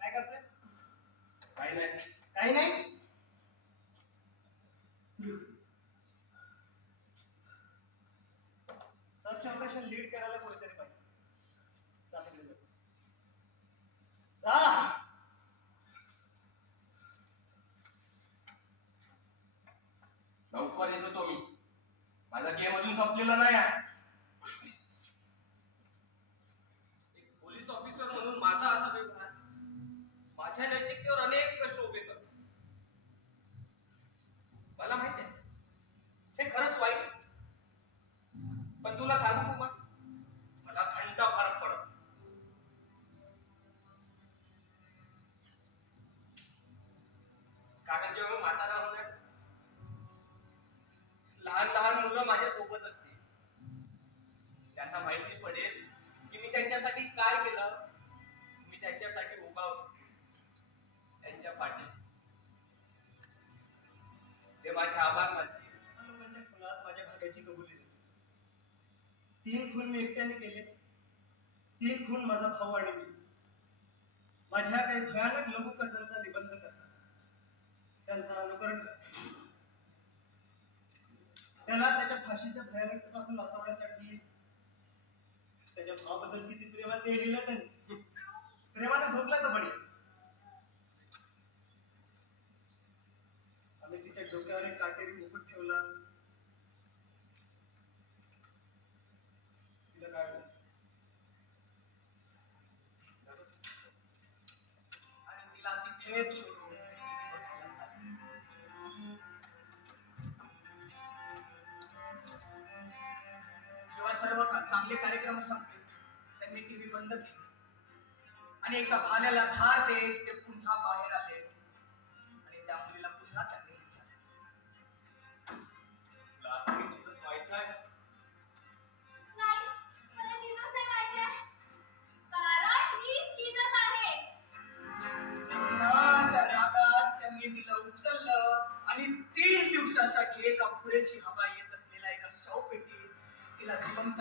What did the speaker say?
काय करतेस काही नाही काही नाही लीड करायला लवकर येतो मी. माझा गेम अजून संपलेला नाही आहे. नैतिकतेवर अनेक प्रश्न उभे करतात. मला माहिती आहे. हे खरंच वाईट पण तुला सांगू का? मला घंटा फरक पडत. कारण जेव्हा म्हातारा होत्या लहान लहान मुलं माझ्या सोबत असतील माझे आभार मानतील लोकांच्या माझ्या भाग्याची कबुली दिली तीन खून मी एकट्याने केले तीन खून माझा भाऊ आणि मी. माझ्या काही भयानक लघुकथांचा निबंध करतात. त्यांचा अनुकरण करतात. त्याला त्याच्या फाशीच्या भयानकतेपासून वाचवण्यासाठी त्याच्या भावाबद्दल किती प्रेमात ते लिहिलं नाही. प्रेमाने झोपला तर बडी तिला जेव्हा सर्व चांगले कार्यक्रम संपले त्यांनी टीव्ही बंद केली. आणि एका भाण्याला धार देत ते पुन्हा बाहेर तिच्यासाठी एका पुरेशी हवा येत असलेल्या एका सौ शवपेटीत तिला जिवंत